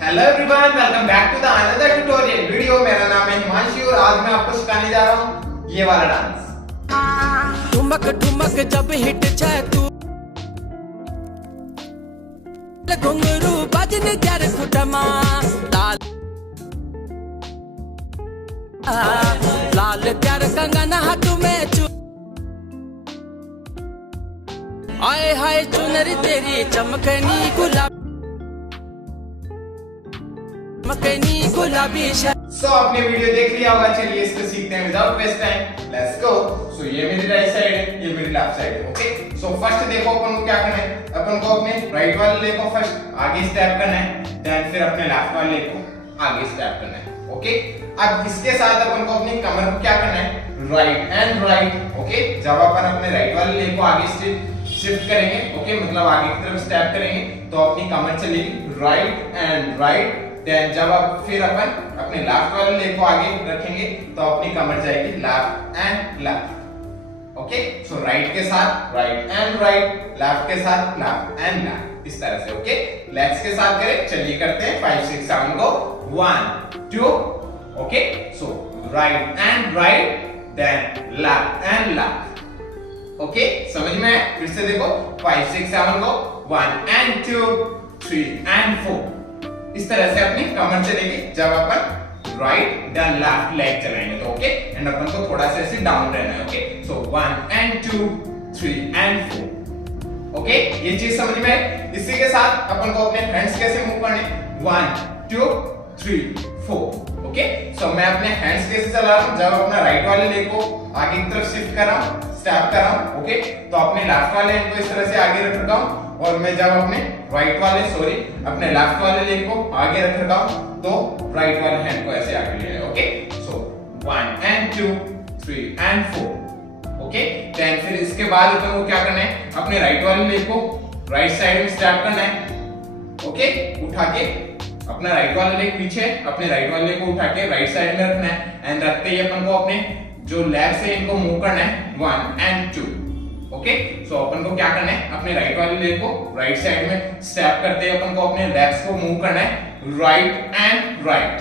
Hello everyone, welcome back to the another tutorial video. मेरा नाम है हिमांशु और आज मैं आपको सिखाने जा रहा हूँ ये वाला डांस। ठुमक ठुमक जब हिट जाए तू घुंघरू बजने त्यार खुटमा लाल लाल त्यार कंगन हाथ में चू आए हाय चुनरी तेरी चमकनी गुलाबी सो आपने वीडियो देख लिया होगा, चलिए इसको सीखते हैं without waste time. Let's go. So ये मेरी राइट साइड है, ये मेरी लेफ्ट साइड है। ओके, सो फर्स्ट देखो अपन को क्या करना है। अपन को अपने राइट वाले लेग को फर्स्ट आगे स्टेप करना है, देन फिर अपने लेफ्ट वाले लेग को आगे स्टेप करना है। ओके, अब इसके साथ अपन को अपनी कमर को क्या करना है, राइट एंड राइट। ओके, जब अपन अपने राइट वाले लेग को आगे शिफ्ट करेंगे, ओके, मतलब आगे की तरफ स्टेप करेंगे तो अपनी कमर चलेगी राइट एंड राइट। देन जब आप फिर अपन अपने लेफ्ट वाले लेग को आगे रखेंगे तो अपनी कमर जाएगी left and left. Okay, so right के साथ राइट एंड राइट, लेफ्ट के साथ लेफ्ट एंड लेफ्ट, इस तरह से। ओके, लेग्स के साथ करें, चलिए करते हैं 5 6 7 को 1 2। Okay, so right and right, then left and left. Okay, समझ में आया? फिर से देखो 5 6 7 को 1 and 2 3 and 4, इस तरह से अपनी कमर चलेगी जब अपन राइट देन लेफ्ट लेग चलाएंगे तो। ओके, एंड अपन को थोड़ा सा ऐसे डाउन रहना है। Okay, so 1 and 2 3 and 4। Okay, ये चीज समझ में है? इसी के साथ अपन को अपने हैंड्स कैसे मूव करने, 1 2 3 4। ओके, सो मैं अपने हैंड्स कैसे चला रहा हूं, जब अपना राइट वाले लेग को आगे की तरफ शिफ्ट कर रहा हूं, स्टेप कर रहा हूं। ओके, तो अपने लेफ्ट वाले हैंड को इस तरह से आगे रख रखा हूं, और मैं जब अपने अपने लेफ्ट वाले लेग को आगे रख रखा हूं तो राइट वाले हैंड को ऐसे आगे ले। Okay, so 1 and 2 3 and 4। Okay, then फिर इसके बाद अपन को क्या करना है, अपने राइट वाले लेग को राइट साइड में स्टेप करना है। ओके, उठा के अपना राइट वाला लेग पीछे, अपने राइट वाले लेग को उठा के राइट साइड में रखना है, एंड रखते ही अपन को अपने जो लेग्स है इनको मूव करना है 1 and 2। ओके, सो अपन को क्या करना है, अपने राइट वाले लेग को राइट साइड में स्टेप करते हैं, अपन को अपने लेग्स को मूव करना है right and right.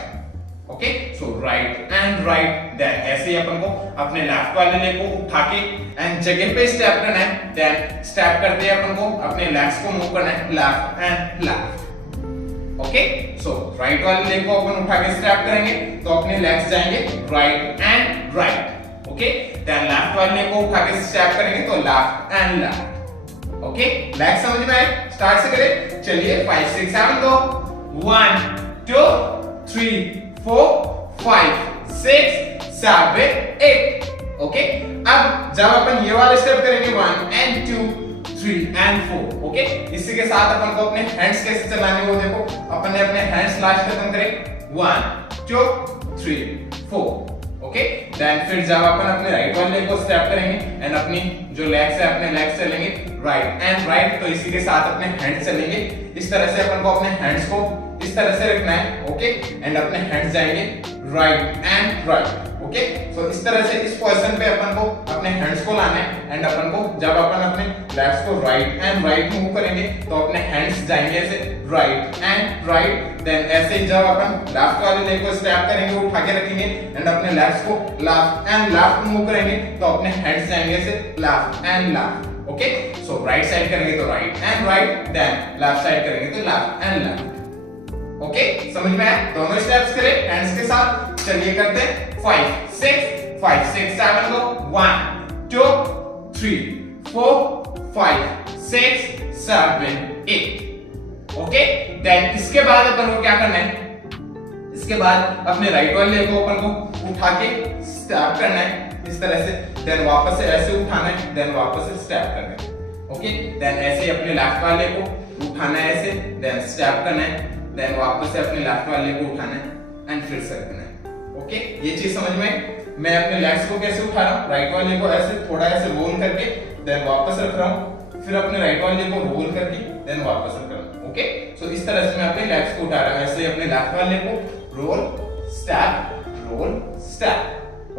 Okay, so right and right, then ऐसे ही अपन को अपने लेफ्ट वाले लेग को उठा के एंड जगह पे स्टेप करना है, देन स्टेप करते हैं अपन को अपने लेग्स को मूव करना है left and left. Okay, so right वाले लेग को अपन उठा के स्टेप करेंगे तो अपने लेग्स जाएंगे right and right. Okay, then left वाले लेग को उठा के स्टेप करेंगे तो left and left. Okay, leg समझ में आए? स्टार्ट से करें, चलिए 5 6 7 को 1 2 3 4 5 6 7 8। ओके, अब जब अपन ये वाला स्टेप करेंगे 1 and 2 3 and 4। ओके, इसी के साथ अपन को अपने हैंड्स कैसे चलाने वो देखो। अपन ने अपने हैंड्स लास्ट खत्म करे 1 2 3 4। ओके, देन फिर जब अपन अपने राइट वाले लेग को स्टेप करेंगे एंड अपनी जो लेग्स है अपने लेग्स चलेंगे राइट एंड राइट, तो इसी के साथ अपने हैंड्स चलेंगे। इस तरह से अपन को अपने हैंड्स को इस तरह से रखना है। ओके, एंड अपने हैंड्स जाएंगे राइट एंड राइट। ओके, सो इस तरह से इस पोजीशन पे अपन को अपने हैंड्स को लाना है, एंड अपन को जब अपन अपने लेग्स को राइट एंड राइट मूव करेंगे तो अपने हैंड्स जाएंगे ऐसे राइट एंड राइट। देन ऐसे ही जब अपन लेफ्ट वाले लेग को स्टेप करेंगे, उठा के रखेंगे एंड अपने लेग्स को लेफ्ट एंड लेफ्ट मूव करेंगे तो अपने हैंड्स जाएंगे ऐसे left and left. Okay, so right side करेंगे तो right and right, then left side करेंगे तो लेफ्ट एंड लेफ्ट। ओके, समझ में आया? दोनों स्टेप्स करें हैंड्स के साथ, चलिए करते हैं 5 6 7 को 1 2 3 4 5 6 7 8। ओके, देन इसके बाद अपन को क्या करना है, इसके बाद अपने राइट वाले लेग को अपन को उठा के स्टेप करना है इस तरह से, देन वापस से ऐसे उठाना है, देन वापस से स्टेप करना है। ओके, देन ऐसे ही अपने लेफ्ट वाले को उठाना है ऐसे, देन स्टेप करना है, देन वापस से अपने लेफ्ट वाले को उठाना है एंड फिर से रखना है। ओके, ये चीज समझ में? मैं अपने लेग्स को कैसे उठा रहा हूं, राइट वाले को ऐसे थोड़ा ऐसे रोल करके देन वापस रख रहा हूं, फिर अपने राइट वाले को रोल करके देन वापस रख रहा हूं। ओके, सो इस तरह से मैं अपने लेग्स को उठा रहा हूं, ऐसे अपने लेफ्ट वाले को रोल स्टेप।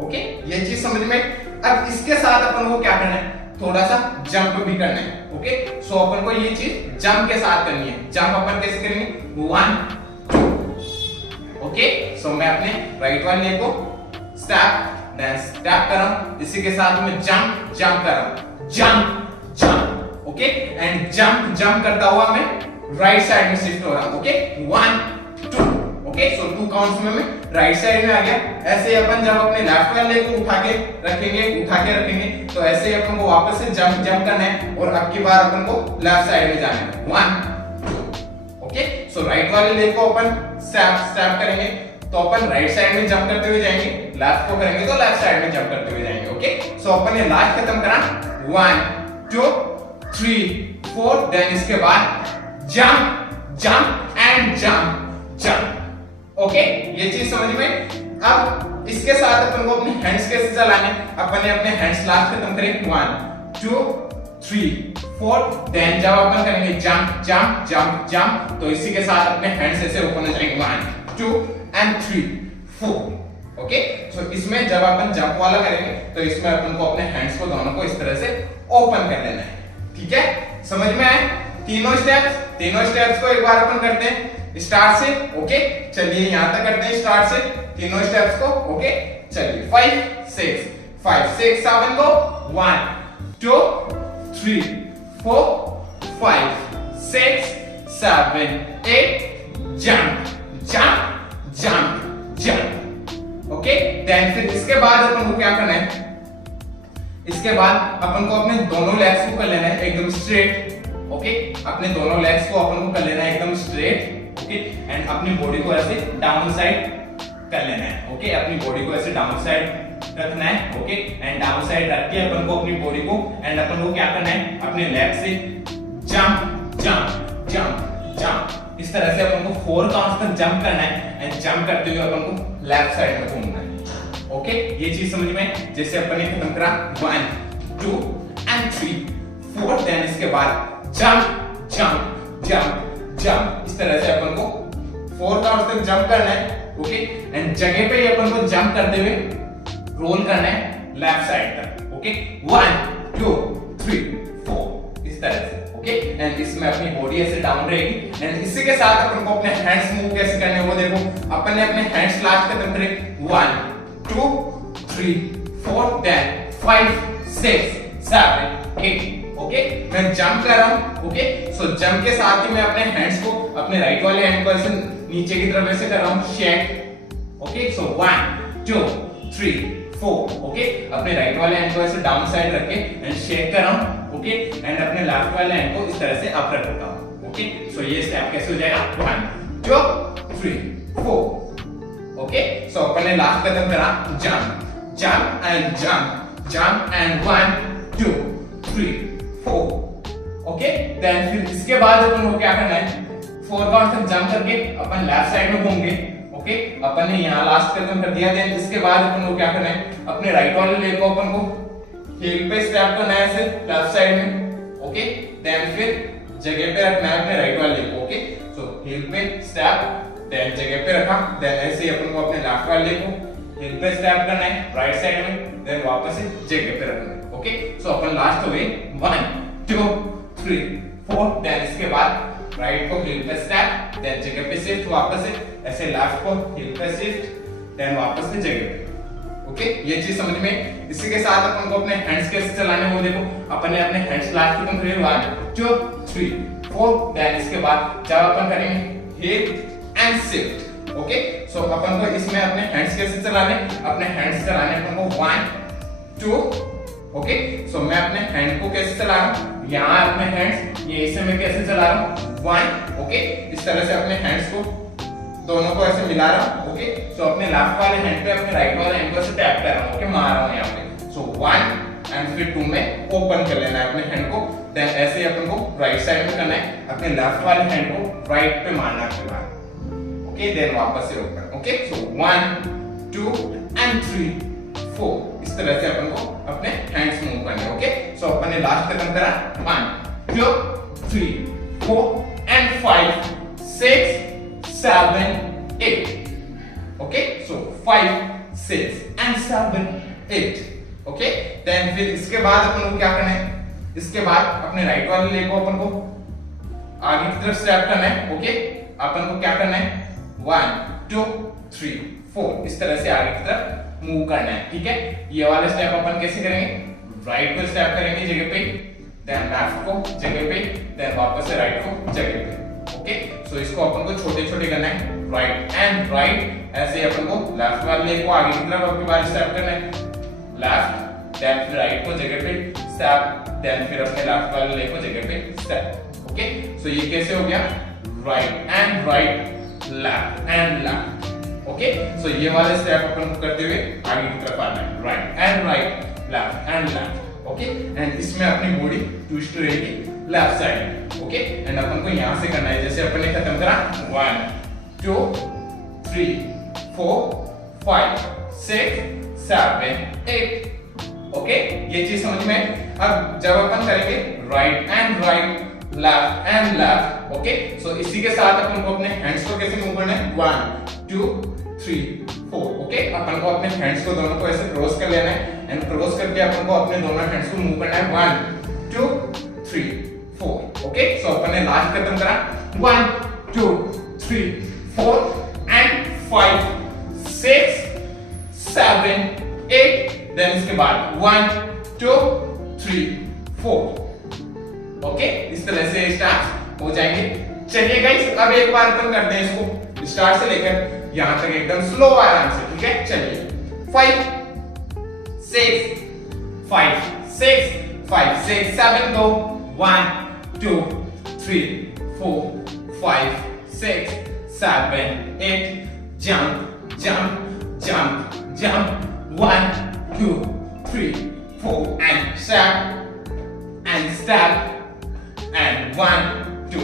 ओके, ये चीज समझ में? अब इसके साथ अपन को क्या करना है, थोड़ा सा जंप भी करना है। ओके, सो अपन को ये चीज जंप के साथ करनी है। जंप अपन कैसे करेंगे, 1 2 ओके सो मैं अपने राइट वाले लेग को स्टेप देन स्टेप कर रहा हूं, इसी के साथ में जंप जंप कर रहा हूं, jump jump okay and jump jump करता हुआ मैं राइट साइड में शिफ्ट हो रहा हूं ओके 1 2 ओके सो 2 काउंट्स में मैं राइट साइड में आ गया। ऐसे अपन जब अपने लेफ्ट वाले लेग को उठा के रखेंगे तो ऐसे ही अपन को वापस से जंप जंप करना है और अब की बार अपन को लेफ्ट साइड में जाना है 1 2 ओके सो राइट वाले लेग को अपन स्टेप स्टेप करेंगे तो अपन राइट साइड में जंप करते हुए जाएंगे, लेफ्ट को करेंगे तो लेफ्ट साइड में जंप करते हुए जाएंगे ओके सो अपन ये लास्ट खत्म करा 1 2 3 4 देन इसके बाद jump jump and jump jump okay ये चीज समझ में। अब इसके साथ अपन को अपने हैंड्स कैसे चलाने, अपन ने अपने हैंड्स लास्ट खत्म करे 1 2 3 4 देन जब अपन करेंगे जंप जंप जंप जंप तो इसी के साथ अपने हैंड्स ऐसे ऊपर हो जाएंगे 1 2 एंड 3 4 ओके सो इसमें जब अपन जंप वाला करेंगे तो इसमें अपन को अपने हैंड्स को दोनों को इस तरह से ओपन कर लेना है, ठीक है समझ में आए। तीनों स्टेप्स को एक बार अपन करते हैं स्टार्ट से ओके चलिए यहां तक करते हैं स्टार्ट से तीनों स्टेप्स को ओके चलिए 5 6 7 को 1 2 3 4 5 6 7 8 jump jump jump jump okay then फिर इसके बाद अपन को क्या करना है, इसके बाद अपन को अपने दोनों लेग्स को कर लेना है एकदम स्ट्रेट ओके अपने दोनों लेग्स को अपन को कर लेना है एकदम स्ट्रेट ओके एंड अपनी बॉडी को ऐसे डाउन साइड कर लेना है ओके अपनी बॉडी को ऐसे डाउन साइड रखना है ओके एंड डाउन साइड रख के अपन को अपनी बॉडी को एंड अपन को क्या करना है अपने लेग से जंप जंप जंप जंप इस तरह से अपन को 4 काउंट्स तक जंप करना है एंड जंप करते हुए अपन को लेफ्ट साइड में घूमना है ओके ये चीज समझ में। जैसे अपन ने खत्म करा 1 2 एंड 3 4 देन इसके बाद जंप जंप जंप जंप इस तरह से अपन को 4 काउंट्स तक जंप करना है ओके एंड जगह पे ही अपन को जंप करते हुए रोल करना है लेफ्ट साइड तक ओके 1 2 3 4 इस तरह से ओके एंड इसमें अपनी बॉडी ऐसे डाउन रहेगी एंड इसी के साथ अपन को अपने हैंड्स मूव कैसे करने हैं वो देखो अपन ने अपने हैंड्स लास्ट खत्म करे 1 2 3 4 देन 5 6 7 8 ओके मैं जंप कर रहा हूं ओके सो जंप के साथ ही मैं अपने हैंड्स को अपने राइट वाले हैंड को ऐसे नीचे की तरफ ऐसे कर रहा हूं शेक ओके सो 1 2 3 4 ओके अपने राइट वाले हैंड को ऐसे डाउन साइड रख के एंड शेक कर रहा हूं ओके एंड अपने लेफ्ट वाले हैंड को इस तरह से अप रख रहा हूं ओके सो ये स्टेप कैसे हो जाएगा 1 2 3 4 ओके सो अपन ने लास्ट कदम करा jump jump and jump and 1 2 3 4 okay then फिर इसके बाद अपन को क्या करना है 4 काउंट तक जंप करके अपन लेफ्ट साइड में घूमेंगे ओके अपन ने यहां लास्ट कदम कर दिया देन इसके बाद अपन को क्या करना है अपने राइट वाले लेग को अपन को हील पे स्टेप करना है ऐसे लेफ्ट साइड में ओके देन फिर जगह पे रखना है अपने राइट वाले लेग को ओके सो हील पे स्टेप देन जगह पे रखा देन ऐसे ही अपन को अपने लेफ्ट वाले लेग को हील पे स्टेप करना है राइट साइड में देन वापस से जगह पे रखना है ओके सो अपन लास्ट हो गए 1 2 3 4 देन इसके बाद राइट को हील पे स्टेप देन जगह पे शिफ्ट वापस से ऐसे लेफ्ट को हील पे शिफ्ट देन वापस से जगह पे ओके ये चीज समझ में। इसी के साथ अपन को अपने हैंड्स कैसे चलाने हैं वो देखो अपन ने अपने हैंड्स लास्ट खत्म करे 1 2 3 4 देन इसके बाद जब अपन करेंगे heel and shift okay so अपन को इसमें अपने हैंड्स कैसे चलाने, अपने हैंड्स चलाने अपन को 1 2 ओके सो मैं अपने हैंड को कैसे चला रहा हूं यहां अपने हैंड्स ये ऐसे मैं कैसे चला रहा हूं 1 ओके इस तरह से अपने हैंड्स को दोनों को ऐसे मिला रहा हूं ओके सो अपने लेफ्ट वाले हैंड पे अपने राइट वाले हैंड को ऐसे टैप कर रहा हूं ओके मार रहा हूं यहां पे सो 1 एंड फिर 2 में ओपन कर लेना है अपने हैंड को देन ऐसे ही अपन को राइट साइड में करना है अपने लेफ्ट वाले हैंड को राइट पे मारना है ओके देन वापस से ओपन ओके सो 1 2 एंड 3 4 इस तरह से अपन को अपने हैंड्स मूव करने ओके सो अपन ने लास्ट कदम करा 1 2 3 4 and 5 6 7 8 okay so 5 6 and 7 8 okay then फिर इसके बाद अपन को क्या करना है, इसके बाद अपने राइट वाले लेग को अपन को आगे की तरफ स्टेप करना है ओके अपन को क्या करना है 1 2 3 4 इस तरह से आगे की तरफ मूव करना है, ठीक है। ये वाला स्टेप अपन कैसे करेंगे, राइट को स्टेप करेंगे जगह पे, देन लेफ्ट को जगह पे, देन वापस से राइट को जगह पे, ओके। सो इसको अपन को छोटे छोटे करना है, राइट एंड राइट। ऐसे अपन को लेफ्ट वाले लेग को आगे की तरफ अपनी बार स्टेप करना है, लेफ्ट देन फिर राइट को जगह पे स्टेप, देन फिर अपने लेफ्ट वाले लेग को जगह पे स्टेप, ओके। सो ये कैसे हो गया, right and right, left and left, okay. So ये वाला स्टेप अपन को करते हुए आगे की तरफ आना है, right and right, left and left, okay. And इसमें अपनी बॉडी ट्विस्ट रहेगी लेफ्ट साइड, ओके। एंड अपन को यहां से करना है, जैसे अपन ने खत्म करा 1 2 3 4 5 6 7 8, ओके। ये चीज समझ में। अब जब अपन करेंगे right and right, left and left, okay. So इसी के साथ अपन को अपने हैंड्स को कैसे मूव करना है, 1 2 3 4, ओके। अपन को अपने हैंड्स को दोनों को ऐसे क्रॉस कर लेना है एंड क्रॉस करके अपन को अपने दोनों हैंड्स को मूव करना है, 1 2 3 4, ओके। सो अपन ने लास्ट खत्म करा 1 2 3 4 एंड 5 6 7 8, देन इसके बाद 1 2 3 4, ओके। इस तरह से स्टार्ट हो जाएंगे। चलिए गाइस अब एक बार अपन करते हैं इसको स्टार्ट से लेकर यहां तक एकदम स्लो आराम से, ठीक है। चलिए 5 6 5 6 5 6 7 go 1 2 3 4 5 6 7 8, jump jump jump jump, 1 2 3 4 and step and 1 2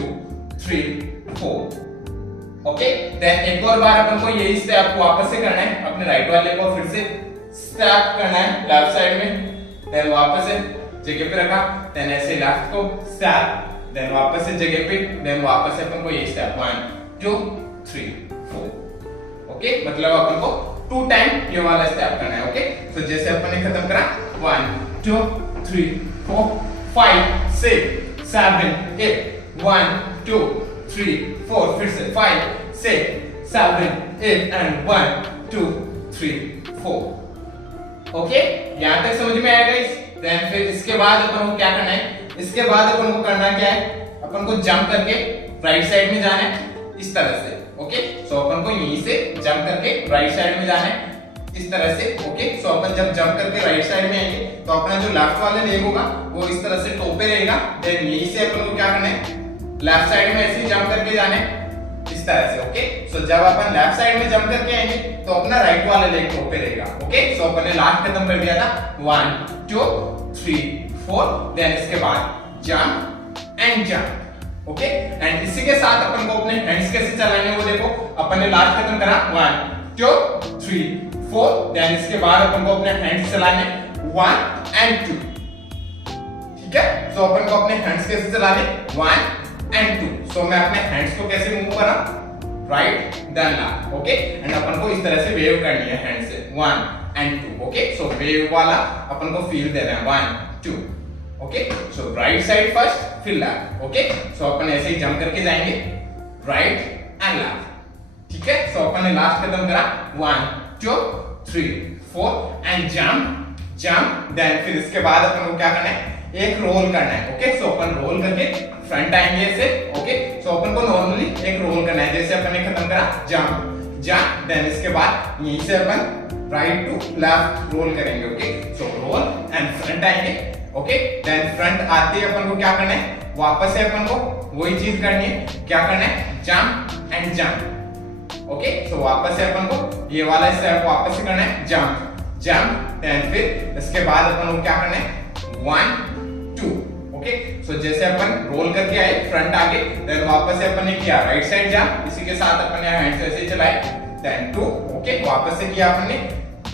3 4, okay. Then एक और बार अपन को यही स्टेप वापस से करना है, अपने राइट वाले को फिर से स्टेप करना है लेफ्ट साइड में, देन वापस से जगह पे रखा, देन ऐसे लेफ्ट को स्टेप, देन वापस से जगह पे, देन वापस से अपन को यही स्टेप 1 2 3 4, ओके। मतलब अपन को 2 टाइम ये वाला स्टेप करना है, ओके। तो जैसे अपन ने खत्म करा 1 2 3 4 5 6 7 8, 1 2 3 4, फिर से 5 6 7 8 and 1 2 3 4, ओके। यहां तक समझ में आया गाइस। देन फिर इसके बाद अपन को क्या करना है, इसके बाद अपन को करना क्या है, अपन को जंप करके राइट साइड में जाना है इस तरह से, ओके। सो अपन को यहीं से जंप करके राइट साइड में जाना है इस तरह से, ओके। सो अपन जब जंप करके राइट साइड में आएंगे तो अपना जो लेफ्ट वाला लेग होगा वो इस तरह से टॉप पे रहेगा, देन यहीं से अपन को क्या करना है, लेफ्ट साइड में ऐसे जंप करके जाना है इस तरह से, ओके। सो जब अपन लेफ्ट साइड में जंप करके आएंगे तो अपना राइट वाला लेग टॉप पे रहेगा, ओके। सो अपन ने लास्ट खत्म कर दिया था 1 2 3 4, देन इसके बाद jump and jump, okay. And इसी के साथ अपन को अपने हैंड्स कैसे चलाने वो देखो, अपन ने लास्ट खत्म करा 1 2 3 4, देन इसके बाद अपन को अपने हैंड्स चलाने 1 and 2, ठीक है। सो अपन को अपने हैंड्स कैसे चलाने 1 and 2, सो मैं अपने हैंड्स को कैसे मूव करा, right then left, okay. And अपन को इस तरह से वेव करनी है हैंड से 1 and 2, ओके। सो वेव वाला अपन को फील देना है 1 2, okay. So right side first फिर लेफ्ट, ओके। सो अपन ऐसे ही जंप करके जाएंगे राइट एंड लेफ्ट, ठीक है। सो अपन ने लास्ट खत्म करा 1 2 3 4 एंड जंप जंप, देन फिर इसके बाद अपन को क्या करना है, एक रोल करना है, ओके। सो अपन रोल करके फ्रंट आएंगे ऐसे, ओके। सो अपन को नॉर्मली एक रोल करना है, जैसे अपन ने खत्म करा जंप जंप, देन इसके बाद यहीं से अपन राइट टू लेफ्ट रोल करेंगे, okay. So roll and front आएंगे, ओके। देन फ्रंट आते ही अपन को क्या करना है, वापस से अपन को वही चीज करनी है, क्या करना है, जंप एंड जंप, ओके। सो वापस से अपन को ये वाला स्टेप वापस से करना है, जंप जंप, देन फिर इसके बाद अपन को क्या करना है 1 2, ओके। सो जैसे अपन रोल करके आए फ्रंट आगे, देन वापस से अपन ने किया राइट साइड जंप, इसी के साथ अपन ने हैंड्स ऐसे चलाए, देन 2, ओके। वापस से किया अपन ने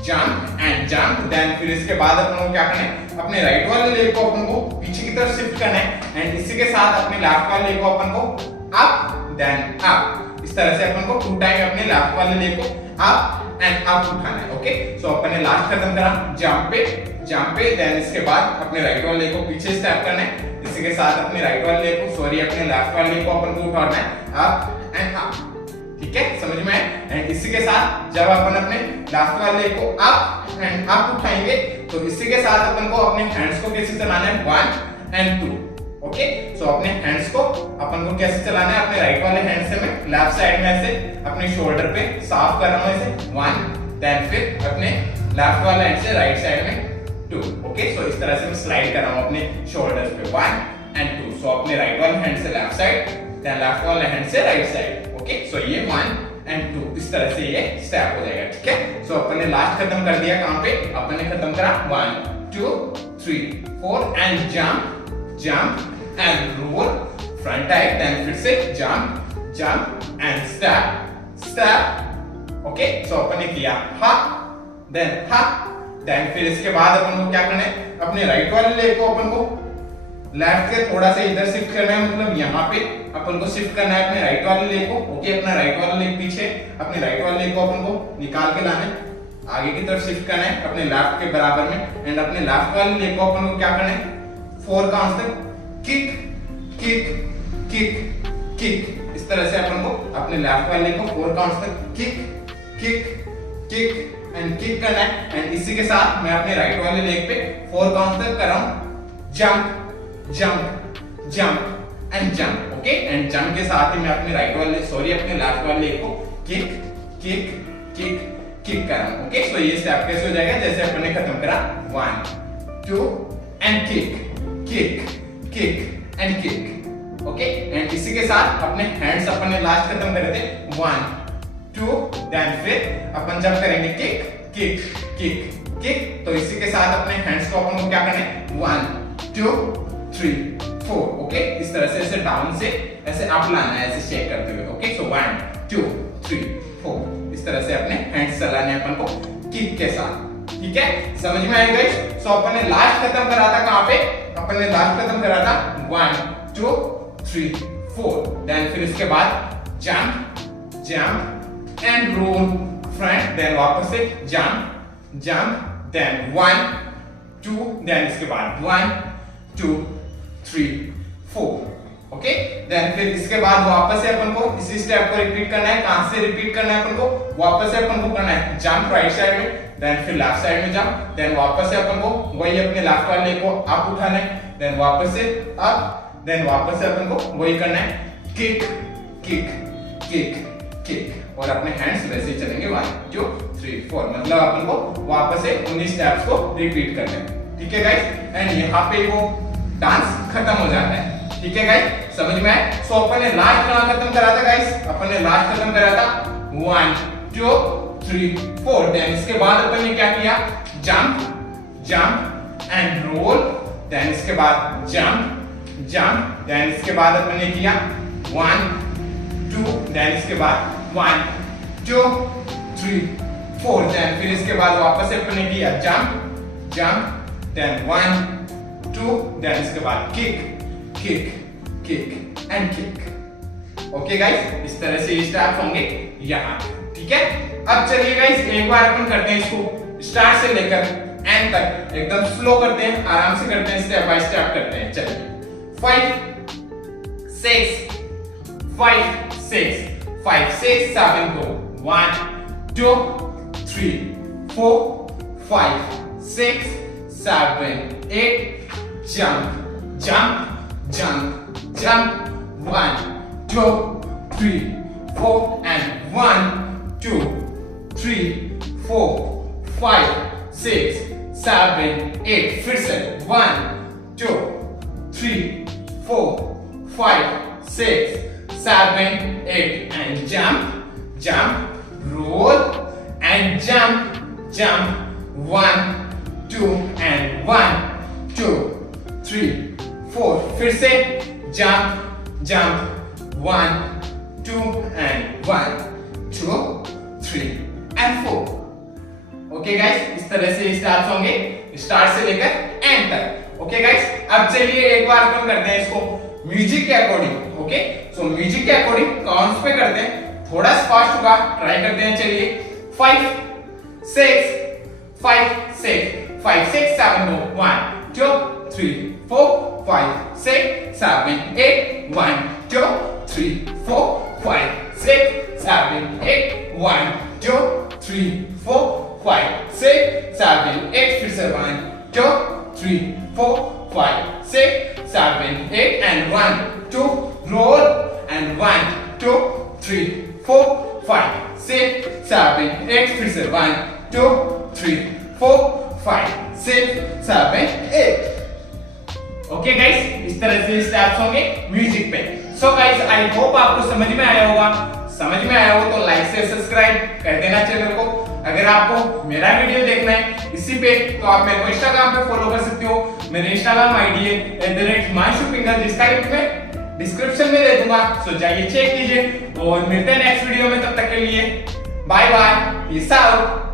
जंप एंड जंप, देन फिर इसके बाद अपन को क्या करना है, अपने राइट वाले लेग को अपन को पीछे की तरफ शिफ्ट करना है, एंड इसी के साथ अपने लेफ्ट वाले लेग को अपन को अप देन अप, इस तरह से अपन को 2 टाइम अपने लेफ्ट वाले लेग को अप एंड अप उठाना है, ओके। सो अपन ने लास्ट खत्म करा जंप पे, देन इसके बाद अपने राइट वाले लेग को पीछे स्टेप करना है, इसी के साथ अपने राइट वाले लेग को अपने लेफ्ट वाले लेग को अपन को उठाना है अप एंड अप, ठीक है। समझ में आया। एंड इसी के साथ जब अपन अपने लास्ट वाले लेग को अप एंड अप उठाएंगे तो इसी के साथ अपन को अपने हैंड्स को कैसे चलाना है 1 and 2। ओके, सो अपने हैंड्स को अपन को कैसे चलाना है, अपने राइट वाले हैंड से मैं लेफ्ट साइड में ऐसे अपने शोल्डर पे साफ कर रहा हूं ऐसे 1, देन फिर अपने लेफ्ट वाले हैंड से राइट साइड में 2। ओके, सो इस तरह से मैं स्लाइड कर रहा हूं अपने शोल्डर्स पे 1 and 2। सो अपने राइट वाले हैंड से लेफ्ट साइड, देन लेफ्ट वाले हैंड से राइट साइड। ओके, सो ये 1 and 2 इस तरह से ये स्टेप हो जाएगा। ठीक है, सो अपन ने लास्ट खत्म कर दिया। कहां पे अपन ने खत्म करा 1 2 3 4 and jump and roll front type, then फिर से jump and step। Okay, so अपन ने किया hop then फिर इसके बाद अपन को क्या करना है, अपने राइट वाले लेग को अपन को लेफ्ट से थोड़ा सा इधर शिफ्ट करना है, मतलब यहाँ पे अपन को शिफ्ट करना है अपने राइट वाले लेग को। ओके, अपना राइट वाला लेग पीछे, अपने राइट वाले लेग को अपन को निकाल के लाना है, आगे की तरफ शिफ्ट करना है अपने लेफ्ट के बराबर में। एंड अपने लेफ्ट वाले लेग को अपन को क्या करना है, 4 काउंट्स तक किक इस तरह से अपन को अपने लेफ्ट वाले को 4 काउंट्स तक किक एंड किक करना है। एंड इसी के साथ मैं अपने राइट वाले लेग पे 4 काउंट्स तक कर रहा हूं jump and jump. Okay, and jump के साथ ही मैं अपने अपने लेफ्ट वाले लेग को किक कर रहा हूं। ओके, सो ये स्टेप कैसे हो जाएगा, जैसे अपन ने खत्म करा 1 2 and kick and kick. Okay, and इसी के साथ अपने हैंड्स अपन ने लास्ट खत्म करे थे 1 2, देन फिर अपन जब करेंगे किक, तो इसी के साथ अपने हैंड्स को अपन को क्या करना है 1 2 3 4। ओके, इस तरह से ऐसे डाउन से ऐसे अप लाना है, ऐसे शेक करते हुए। ओके, सो 1 2 3 4 इस तरह से अपने हैंड्स चलाने हैं अपन को किक के साथ। ठीक है, समझ में आएगा गाइस। सो अपन ने लास्ट खत्म करा था कहां पे, अपन ने लास्ट खत्म करा था 1 2 3 4, देन फिर इसके बाद jump and roll front, then वापस से जंप देन 1 2, देन इसके बाद 1 2 3 4। ओके, देन फिर इसके बाद वापस से अपन को इसी स्टेप को रिपीट करना है। कहां से रिपीट करना है अपन को, वापस से अपन को करना है जंप राइट साइड में, देन फिर लेफ्ट साइड में जंप, देन वापस से अपन को वही अपने लेफ्ट वाले लेग को अप उठाना है, देन वापस से अप, देन वापस से अपन को वही करना है किक और अपने हैंड्स वैसे ही चलेंगे 1 2 3 4, मतलब अपन को वापस से उन्हीं स्टेप्स को रिपीट करना है। ठीक है गाइस, एंड यहाँ पे वो डांस खत्म हो जाता है। ठीक है गाइस, समझ में आए। सो अपन ने लास्ट कहां खत्म करा था गाइस, अपन ने लास्ट खत्म करा था 1 2 3 4, देन इसके बाद अपन ने क्या किया, जंप एंड रोल, देन इसके बाद जंप, देन इसके बाद अपन ने किया 1 2, देन इसके बाद 1 2 3 4, देन फिर इसके बाद वापस से अपन ने किया जंप, देन 1 2, देन इसके बाद kick and kick. Okay guys, इस तरह से स्टेप्स होंगे यहाँ। ठीक है, अब चलिए गाइस एक बार अपन करते हैं इसको स्टार्ट से लेकर एंड तक, एकदम स्लो करते हैं, आराम से करते हैं, स्टेप बाय स्टेप करते हैं। चलिए 5 6 7 go 1 2 3 4 5 6 7 8 jump 1 2 3 4 and 1 2 3 4 5 6 7 8, फिर से 1 2 3 4 5 6 7 8 and jump roll and jump 1 2 and 1 2 3 4, फिर से jump 1 2 and 1 2 3 and 4। Okay guys, इस तरह से स्टेप्स होंगे स्टार्ट से लेकर एंड तक। ओके गाइस, अब चलिए एक बार अपन करते हैं इसको म्यूजिक के अकॉर्डिंग। ओके, सो म्यूजिक के अकॉर्डिंग काउंट्स पे करते हैं, थोड़ा फास्ट होगा, ट्राई करते हैं। चलिए 5 6 7 go 1 2 3 4 5 6 7 8 1 2 3 4 5 6 7 8 1 2 3 4 5 6 7 8 फिर से 1 2 3 4 5 6 7 8 and 1 2 roll and 1 2 3 4 5 6 7 8 फिर से 1 2 3 4 5 6 7 8 ओके गाइस, इस तरह से स्टेप्स होंगे म्यूजिक पे। सो गाइस, आई होप आपको समझ में आया होगा। समझ में आया हो तो लाइक से सब्सक्राइब कर देना चैनल को। अगर आपको मेरा वीडियो देखना है इसी पे तो आप मेरे को इंस्टाग्राम पे फॉलो कर सकते हो। मेरे इंस्टाग्राम आईडी है @himanshu, जिसका लिंक मैं डिस्क्रिप्शन में दे दूंगा। सो जाइए चेक कीजिए और मिलते हैं नेक्स्ट वीडियो में। तब तक के लिए बाय बाय, पीस आउट।